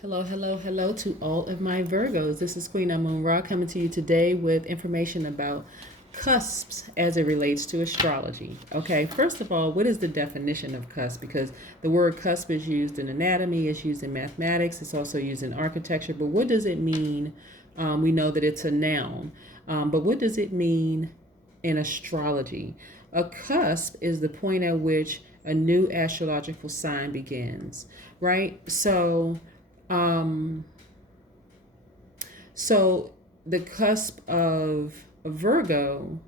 Hello, hello, hello to all of my Virgos. This is Queen Amun Ra coming to you today with information about cusps as it relates to astrology. Okay, first of all, what is the definition of cusp? Because the word cusp is used in anatomy, it's used in mathematics, it's also used in architecture. But what does it mean? We know that it's a noun, but what does it mean in astrology? A cusp is the point at which a new astrological sign begins, right? Um, so the cusp of Virgo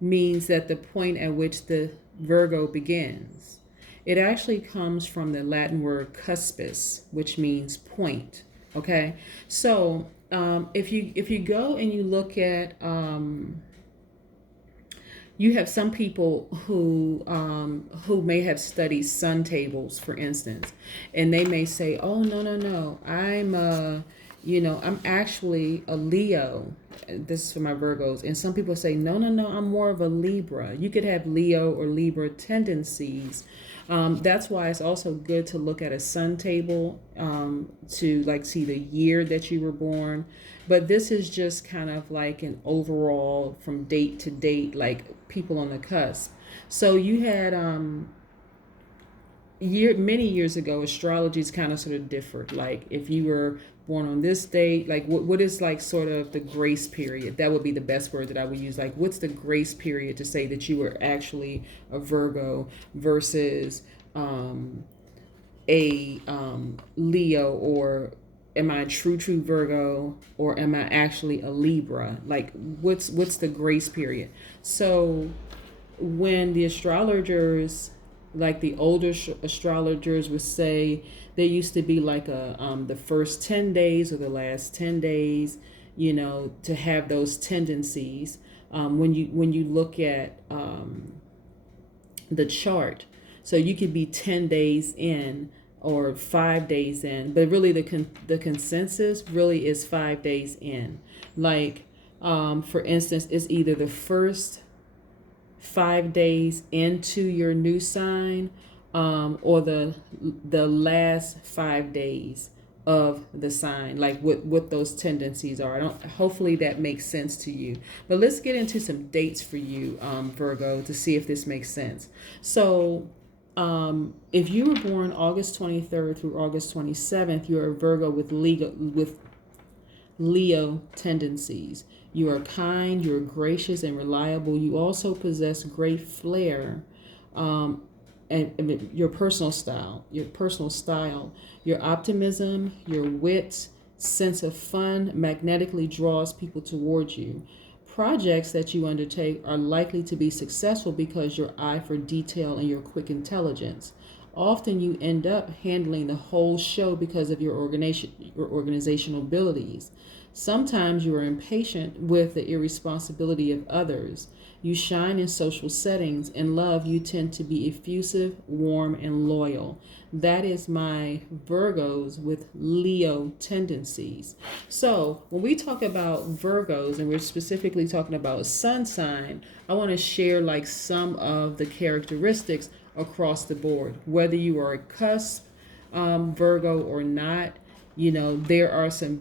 means that the point at which the Virgo begins. It actually comes from the Latin word cuspis, which means point. Okay, so if you go and you look at you have some people who may have studied sun tables, for instance, and they may say, "Oh, no, no, no, I'm actually a Leo." This is for my Virgos, and some people say, "No, no, no, I'm more of a Libra." You could have Leo or Libra tendencies. That's why it's also good to look at a sun table to like see the year that you were born. But this is just kind of like an overall from date to date, like people on the cusp. So you had many years ago, astrology's kind of sort of differed. Like if you were born on this date, like what is like sort of the grace period? That would be the best word that I would use. Like what's the grace period to say that you were actually a Virgo versus a Leo, or am I a true Virgo, or am I actually a Libra? Like what's the grace period? So when the astrologers, like the older astrologers would say, there used to be like a the first 10 days or the last 10 days, to have those tendencies. When you look at the chart, so you could be 10 days in or 5 days in, but really the consensus really is 5 days in. Like for instance, it's either the first 5 days into your new sign, or the last 5 days of the sign, like what those tendencies are. I don't. Hopefully that makes sense to you. But let's get into some dates for you, Virgo, to see if this makes sense. So, if you were born August 23rd through August 27th, you're a Virgo with Leo tendencies. You are kind, you're gracious and reliable. You also possess great flair, um, and your personal style, your optimism, your wit, sense of fun magnetically draws people towards you. Projects that you undertake are likely to be successful because your eye for detail and your quick intelligence. Often you end up handling the whole show because of your organizational abilities. Sometimes you are impatient with the irresponsibility of others. You shine in social settings. In love, you tend to be effusive, warm, and loyal. That is my Virgos with Leo tendencies. So, when we talk about Virgos and we're specifically talking about sun sign, I want to share like some of the characteristics across the board. Whether you are a cusp Virgo or not, there are some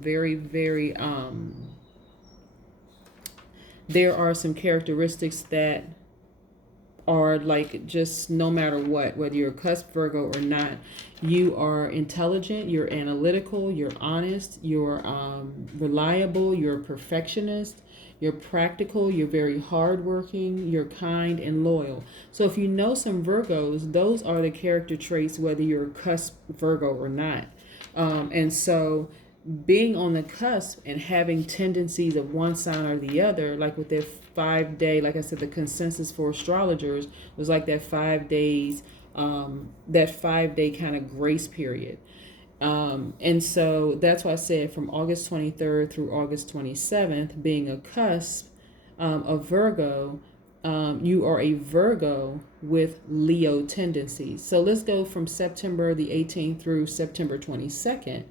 there are some characteristics that are like just no matter what, whether you're a cusp Virgo or not, you are intelligent, you're analytical, you're honest, you're reliable, you're a perfectionist, you're practical, you're very hardworking, you're kind and loyal. So if you know some Virgos, those are the character traits whether you're a cusp Virgo or not. And so being on the cusp and having tendencies of one sign or the other, like with their 5 day, like I said, the consensus for astrologers was like that 5 day kind of grace period. And so that's why I said from August 23rd through August 27th, being a cusp of Virgo, you are a Virgo with Leo tendencies. So let's go from September the 18th through September 22nd.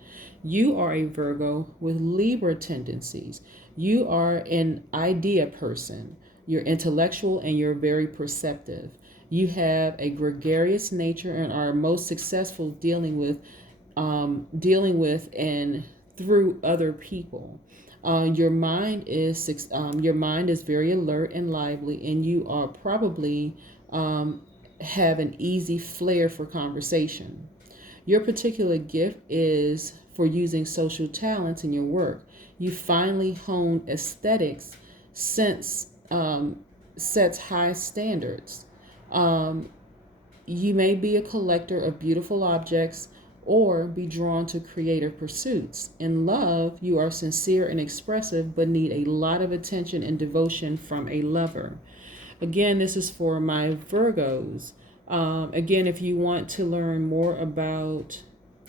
You are a Virgo with Libra tendencies. You are an idea person. You're intellectual and you're very perceptive. You have a gregarious nature and are most successful dealing with dealing with and through other people. Your mind is very alert and lively, and you are probably have an easy flair for conversation. Your particular gift is for using social talents in your work. You finally honed aesthetics since sets high standards. Um, you may be a collector of beautiful objects or be drawn to creative pursuits. In love, you are sincere and expressive, but need a lot of attention and devotion from a lover. Again, this is for my Virgos. Again, if you want to learn more about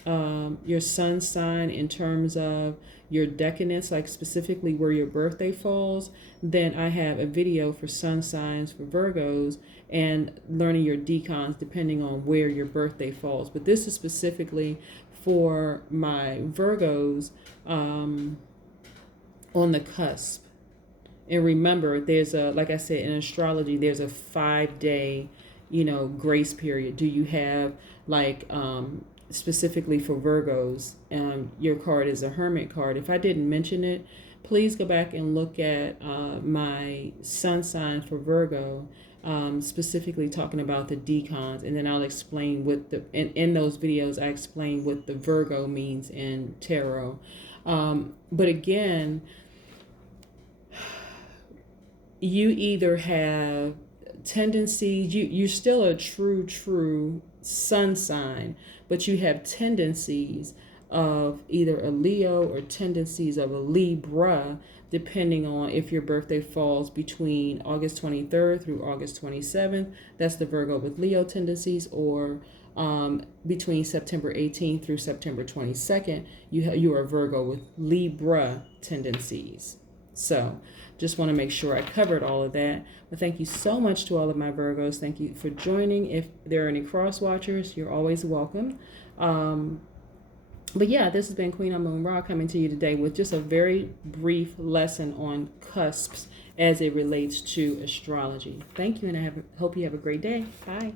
your sun sign in terms of your decadence, like specifically where your birthday falls, then I have a video for sun signs for Virgos and learning your decons depending on where your birthday falls. But this is specifically for my Virgos on the cusp. And remember, there's like I said, in astrology, there's a 5-day, grace period. Do you have like, specifically for Virgos, your card is a Hermit card. If I didn't mention it, please go back and look at my sun sign for Virgo, specifically talking about the decons, and then I'll explain what in those videos I explain what the Virgo means in tarot. But again, you either have tendencies, you're still a true sun sign, but you have tendencies of either a Leo or tendencies of a Libra, depending on if your birthday falls between August 23rd through August 27th. That's the Virgo with Leo tendencies, or between September 18th through September 22nd, you are Virgo with Libra tendencies. So just want to make sure I covered all of that. But thank you so much to all of my Virgos. Thank you for joining. If there are any cross watchers, you're always welcome. But yeah, this has been Queen Amun Ra coming to you today with just a very brief lesson on cusps as it relates to astrology. Thank you, and I hope you have a great day. Bye.